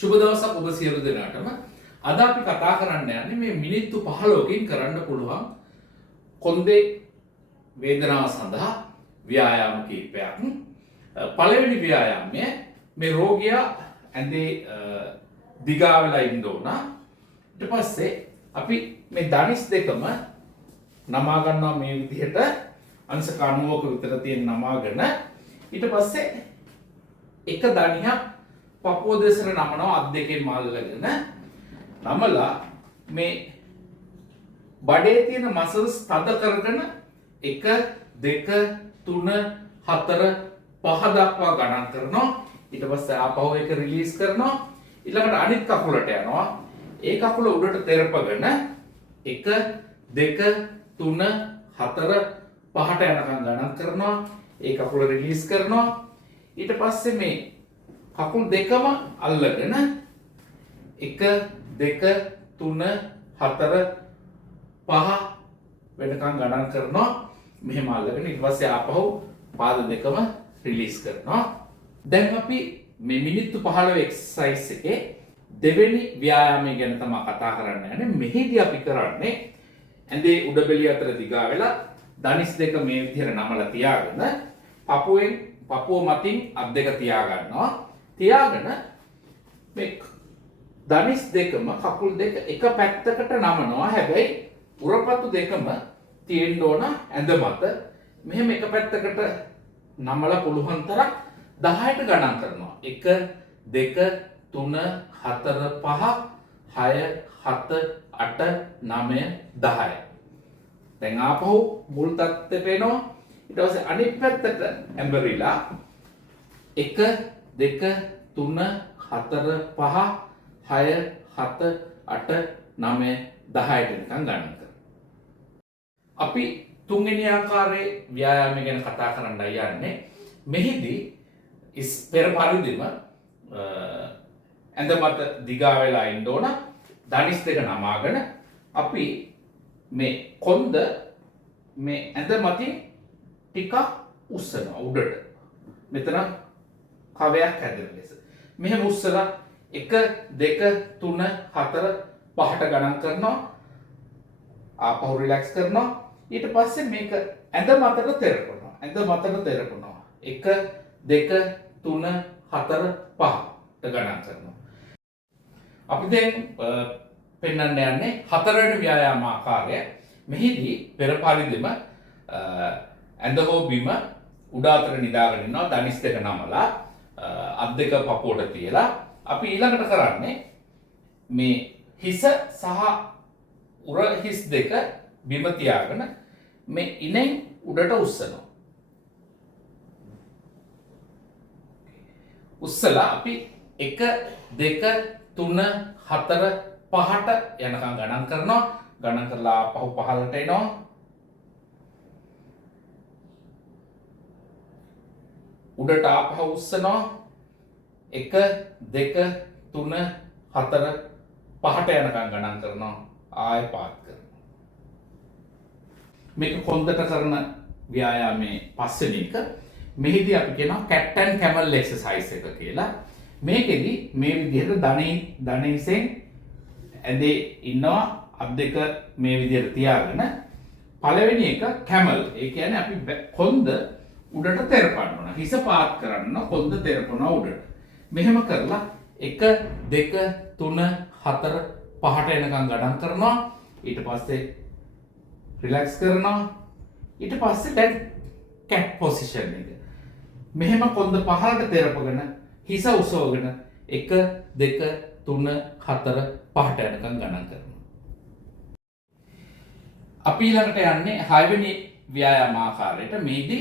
සුබ දවසක් ඔබ සියලු දෙනාටම. අද අපි කතා කරන්න යන්නේ මේ මිනිත්තු 15කින් කරන්න පුළුවන් කොන්දේ වේදනාව සඳහා ව්‍යායාම කිහිපයක්. පළවෙනි ව්‍යායාමය මේ රෝගියා ඇඳේ දිගා වෙලා ඉන්න ඕන. ඊට පස්සේ අපි මේ දණිස් දෙකම නමා ගන්නවා මේ විදිහට අංශ 90ක විතර තියෙන නමාගෙන ඊට පස්සේ එක දණියක් පපුව දෙසට නමනවා අත් දෙකෙන් මල්ලගෙන නමලා මේ බඩේ තියෙන මසල්ස් තද කරගෙන 1 2 3 4 5 දක්වා ගණන් කරනවා. ඊට පස්සේ ආපහු එක රිලීස් කරනවා. ඊළඟට අනිත් කකුලට යනවා. ඒ කකුල උඩට තෙරපගෙන 1 2 3 4 5ට යනකම් ගණන් කරනවා. ඒ කකුල රිලීස් කරනවා. ඊට පස්සේ මේ කකුල් දෙකම අල්ලගෙන 1 2 3 4 5 වෙනකම් ගණන් කරනවා. මෙහෙම අල්ලගෙන ඊට පස්සේ ආපහු පාද දෙකම රිලීස් කරනවා. දැන් අපි මේ මිනිත්තු 15 එක්සර්සයිස් එකේ දෙවෙනි ව්‍යායාමය ගැන තමයි කතා කරන්න යන්නේ. මෙහිදී අපි කරන්නේ ඇඳේ උඩබෙලිය අතර දිගා වෙලා දණිස් දෙක මේ විදිහට නමලා තියාගෙන පපුව මතින් අත් දෙක තියා ගන්නවා. තියාගෙන මේ දණිස් දෙකම කකුල් දෙක එක පැත්තකට නමනවා. හැබැයි උරපතු දෙකම තියෙන්න ඕන ඇඳ මත. මෙහෙම එක පැත්තකට නමලා පුළුවන් තරම් 10ට ගණන් කරනවා. 1 2 3 4 5 6 7 8 9 10. දැන් ආපහු මුල් තත්ත්වයට එනවා. ඊට පස්සේ අනිත් පැත්තට ඇඹරිලා 1 2 3 4 5 6 7 8 9 10ට නිකන් ගණන් කරනවා. අපි තුන්වෙනි ආකාරයේ ව්‍යායාමය ගැන කතා කරන්නයි යන්නේ. මෙහිදී පෙර පරිදිම ඇඳ මත දිගා වෙලා ඉන්න ඕන. දණිස් දෙක නමාගෙන අපි මේ කොන්ද මේ ඇඳ මතින් ටිකක් උස්සනවා උඩට. මෙතන කවයක් හැදෙන ලෙස. මෙහෙම උස්සලා 1 2 3 4 5ට ගණන් කරනවා. ආපහු රිලැක්ස් කරනවා. ඊට පස්සේ මේක ඇඳ මතට තෙරපනවා. ඇඳ මතට තෙරපනවා. 1 2 3 4 5ට ගණන් කරනවා. අපි දැන් පෙන්වන්න යන්නේ හතරවෙනි ව්‍යායාම ආකාරය. මෙහිදී පෙර පරිදිම ඇඳ හෝ බිම උඩ අතර නිදාගෙන ඉන්නවා. දණිස් දෙක නමලා අත් දෙක පපුවට තියලා අපි ඊළඟට කරන්නේ මේ හිස සහ උර හිස් දෙක බිම තියාගෙන මේ ඉනෙන් උඩට උස්සනවා. උස්සලා අපි 1 2 3 4 5ට යනකම් ගණන් කරනවා. ගණන් කරලා ආපහු පහළට එනවා. උඩට ආපහු උස්සනවා. 1 2 3 4 5ට යනකම් ගණන් කරනවා. ආයෙ පාත් කරනවා. මේක කොන්දට කරන ව්‍යායාමයේ පස්වෙනි එක. මෙහිදී අපි කියනවා cat and camel exercise එක කියලා. මේකෙදි මේ විදිහට දණහිසෙන් ඇඳේ ඉන්නවා. අත් දෙක මේ විදිහට තියාගෙන පළවෙනි එක camel. ඒ කියන්නේ අපි කොන්ද උඩට තෙරපන්න ඕන. හිස පාත් කරන්න කොන්ද තෙරපනවා උඩට. මෙහෙම කරලා 1 2 3 4 5ට එනකම් ගණන් කරනවා. ඊට පස්සේ රිලැක්ස් කරනවා. ඊට පස්සේ දැන් cat position එක. මෙහෙම කොන්ද පහළට තෙරපගෙන හිස උසවගෙන 1 2 3 4 5ට යනකම් ගණන් කරනවා. අපි ඊළඟට යන්නේ 6 වෙනි ව්‍යායාම ආකාරයට. මේදී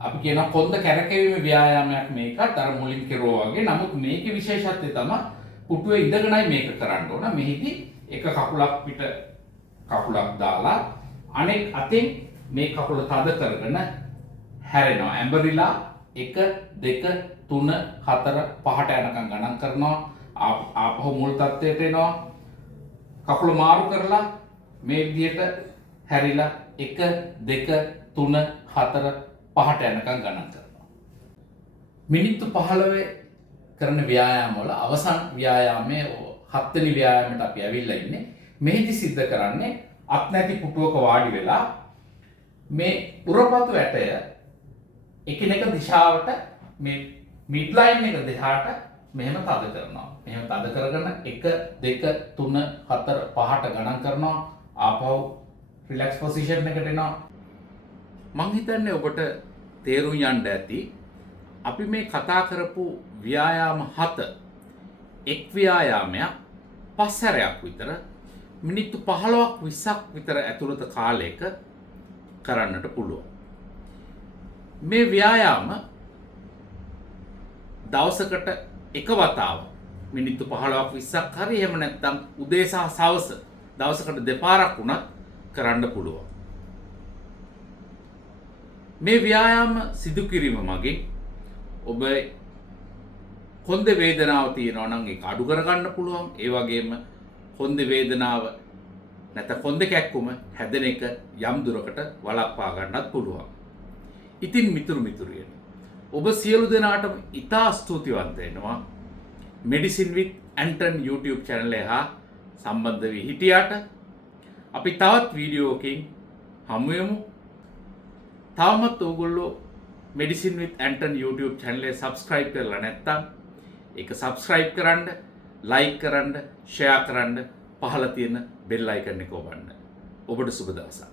අපි කියන කොන්ද කැරකෙවීමේ ව්‍යායාමයක් මේකත් අර මුලින් කෙරුවා වගේ. නමුත් මේකේ විශේෂත්වය තමයි පුටුවේ ඉඳගෙනයි මේක කරන්න ඕන. මෙහිදී එක කකුලක් පිට කකුලක් දාලා අනෙක් අතෙන් මේ කකුල තද කරගෙන හැරෙනවා. ඇඹරිලා 1 2 3 4 5ට යනකම් ගණන් කරනවා. ආපහු මුල් තත්ත්වයට එනවා. කකුල මාරු කරලා මේ විදිහට හැරිලා 1 2 3 4 5ට යනකම් ගණන් කරනවා. මිනිත්තු 15 කරන ව්‍යායාම වල අවසන් ව්‍යායාමයේ 7 වෙනි ව්‍යායාමයට අපි ඇවිල්ලා ඉන්නේ. මෙහිදී සිද්ධ කරන්නේ අත් නැති පුටුවක වාඩි වෙලා මේ උරපතු ඇටය එකිනෙක දිශාවට මේ මිඩ් ලයින් එක දිහාට මෙහෙම තද කරනවා. මෙහෙම තද කරගෙන 1 2 3 4 5ට ගණන් කරනවා. ආපහු රිලැක්ස් පොසිෂන් එකට එනවා. මං හිතන්නේ ඔබට තේරුම් යන්න ඇති අපි මේ කතා කරපු ව්‍යායාම 7 එක් ව්‍යායාමයක් පස්සරයක් විතර මිනිත්තු 15ක් 20ක් විතර ඇතුළත කාලයක කරන්නට පුළුවන්. මේ ව්‍යායාම දවසකට එක වතාවක් මිනිත්තු 15ක් 20ක් හරි එහෙම නැත්නම් උදේ සහ සවස දවසකට දෙපාරක් වුණත් කරන්න පුළුවන්. මේ ව්‍යායාම සිදු කිරීම මගින් ඔබ කොන්දේ වේදනාව තියෙනවා නම් ඒක අඩු කරගන්න පුළුවන්. ඒ වගේම කොන්දේ වේදනාව නැත්නම් කොන්දේ කැක්කුම හැදෙන එක යම් දුරකට වළක්වා ගන්නත් පුළුවන්. ඉතින් මිතුරියනි ඔබ සියලු දෙනාටම ඉතා ස්තුතිවන්ත වෙනවා මෙඩිසින් විත් ඇන්ටන් YouTube channel එක හා සම්බන්ධ වී හිටියට. අපි තවත් වීඩියෝකින් හමු වෙමු. තාමත් ඔයගොල්ලෝ මෙඩිසින් විත් ඇන්ටන් YouTube channel එක subscribe කරලා නැත්නම් ඒක subscribe කරන්න, like කරන්න, share කරන්න, පහළ තියෙන bell icon එක ඔබන්න. ඔබට සුබ දවසක්.